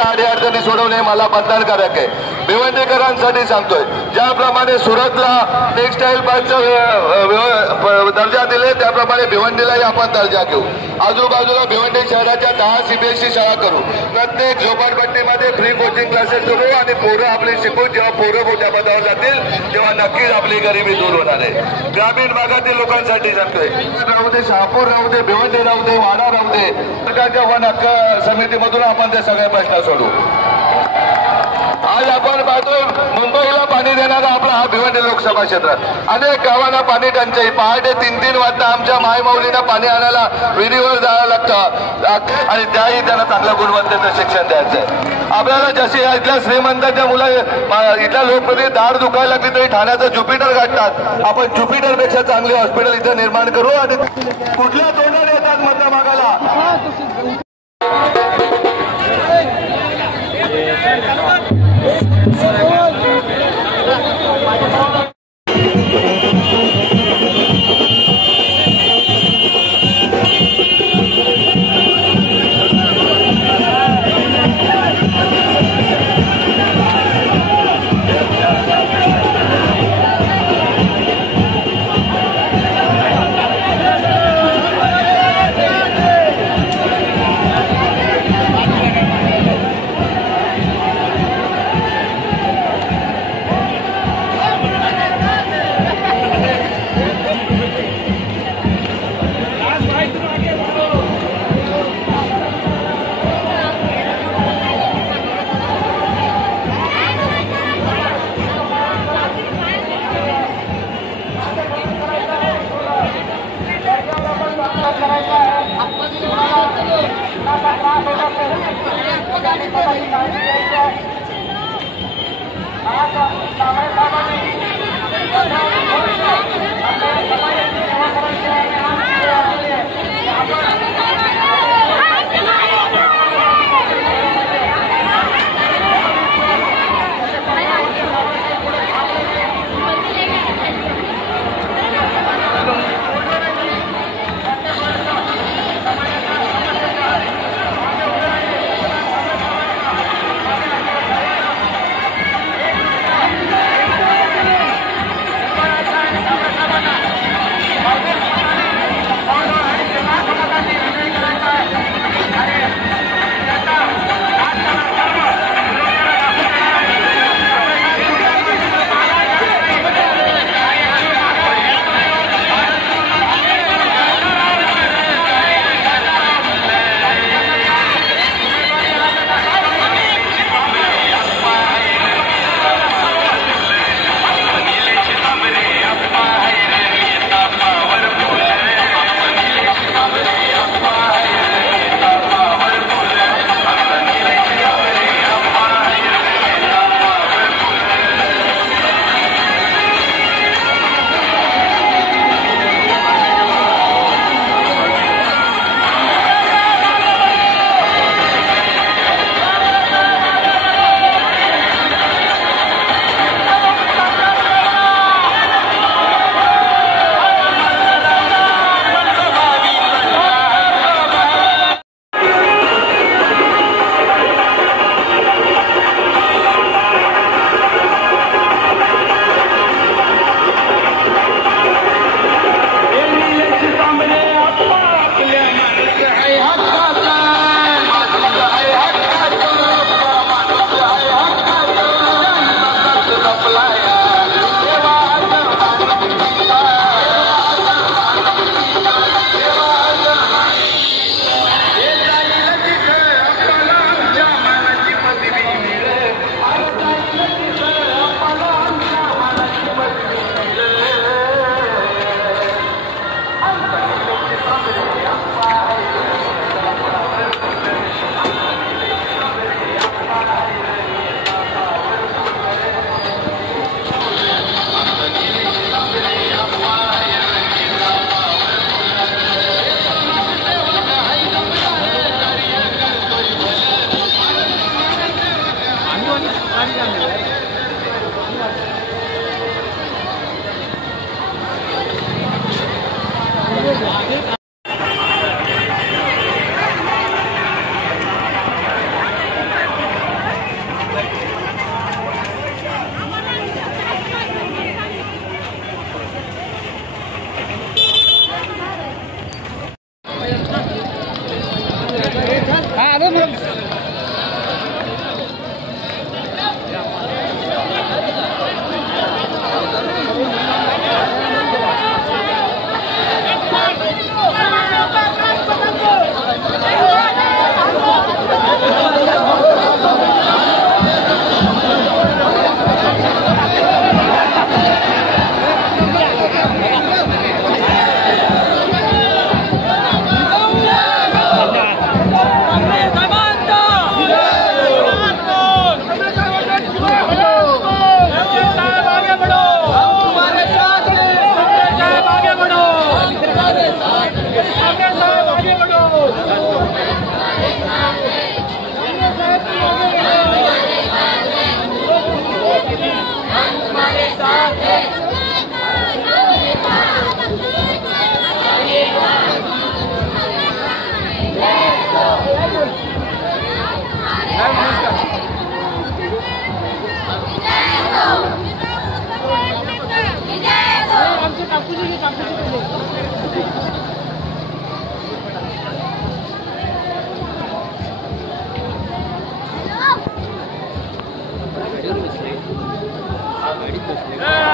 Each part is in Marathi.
लोकांच्या अडीअडचणी सोडवणे मला मतदान करायचं आहे। भिवंडीकरांसाठी सांगतोय, ज्याप्रमाणे सुरतला टेक्सटाईल पार्कचा दर्जा दिले त्याप्रमाणे भिवंडीलाही आपण दर्जा घेऊ। आजूबाजूला भिवंडी शहराच्या 10 CBSE शाळा करू, प्रत्येक झोपडपट्टीमध्ये फ्री कोचिंग क्लासेस करू आणि पोरं आपली शिकून जेव्हा पोरं मोठ्या पदावर जातील तेव्हा नक्कीच आपली गरिबी दूर होणार आहे। ग्रामीण भागातील लोकांसाठी सांगतोय, राहू दे, शहापूर राहू दे, भिवंडी राहू दे, वाडा राहू दे, सरकारच्या वन हक्क समितीमधून आपण ते सगळे प्रश्न सोडू। आज आपण पाहतोय मुंबईला पाणी देणारा आपला हा भिवंडी लोकसभा क्षेत्रात अनेक गावांना पाणी टंचाई, पहाटे 3-3 वाजता आमच्या मायमाऊलींना पाणी आणायला विहिरीवर जायला लागतं आणि त्याही त्यांना चांगल्या गुणवत्तेचं शिक्षण द्यायचं आहे। आपल्याला जशी इथल्या श्रीमंतांच्या मुलं इथल्या लोकप्रतिनिधी दाढ दुखायला लागली तरी ठाण्याचं ज्युपिटर गाठतात। आपण ज्युपिटरपेक्षा चांगले हॉस्पिटल इथं निर्माण करू आणि कुठल्या तोंडाने येतात मतं मागायला।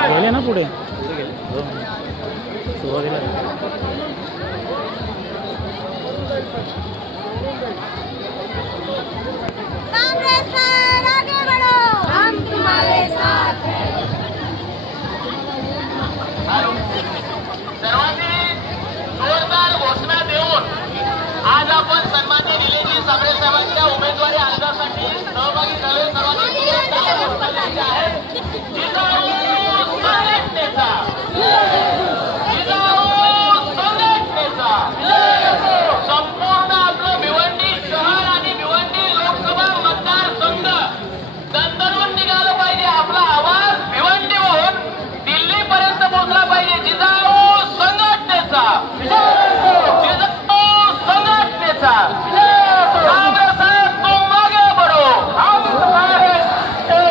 गेले ना पुढे सुरुवातीला आगे बढ़ो, हम तुम्हारे साथ हैं। सर्वांनी जोरदार घोषणा देऊन आज आपण सन्मान्य निलेश साबळे साहेबांच्या उमेदवारी अर्जासाठी सहभागी झाले. सर्वांनी आहे संघटनेचा संपूर्ण आपलं भिवंडी शहर आणि भिवंडी लोकसभा मतदारसंघ दंतरून निघालं पाहिजे. आपला आवाज भिवंडीहून दिल्लीपर्यंत पोहोचला पाहिजे. जिजाऊ संघटनेचा, जिजाऊ संघटनेचा. साबळे साहेब तुम आगे बढ़ो, हम तुम्हारे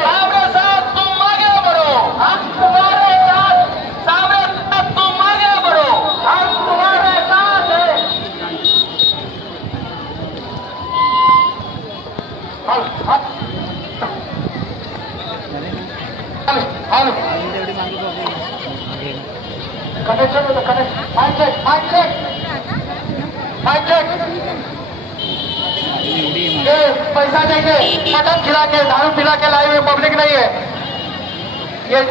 साबळे साहेब तुम आगे बढ़ो, हम तुम्हारे साथ. साबळे साहेब तुम आगे बढ़ो, हम तुम्हारे साथ हैं. पैसा देंगे, मटन खिला के, दारू पिला के लाए हुए पब्लिक नहीं है ये.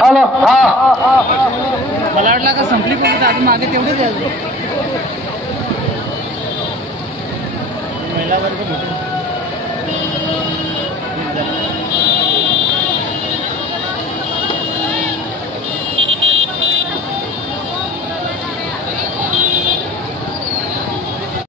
हॅलो, हा मला वाटलं का संपली पण आधी मागे तेवढेच महिला वर्ग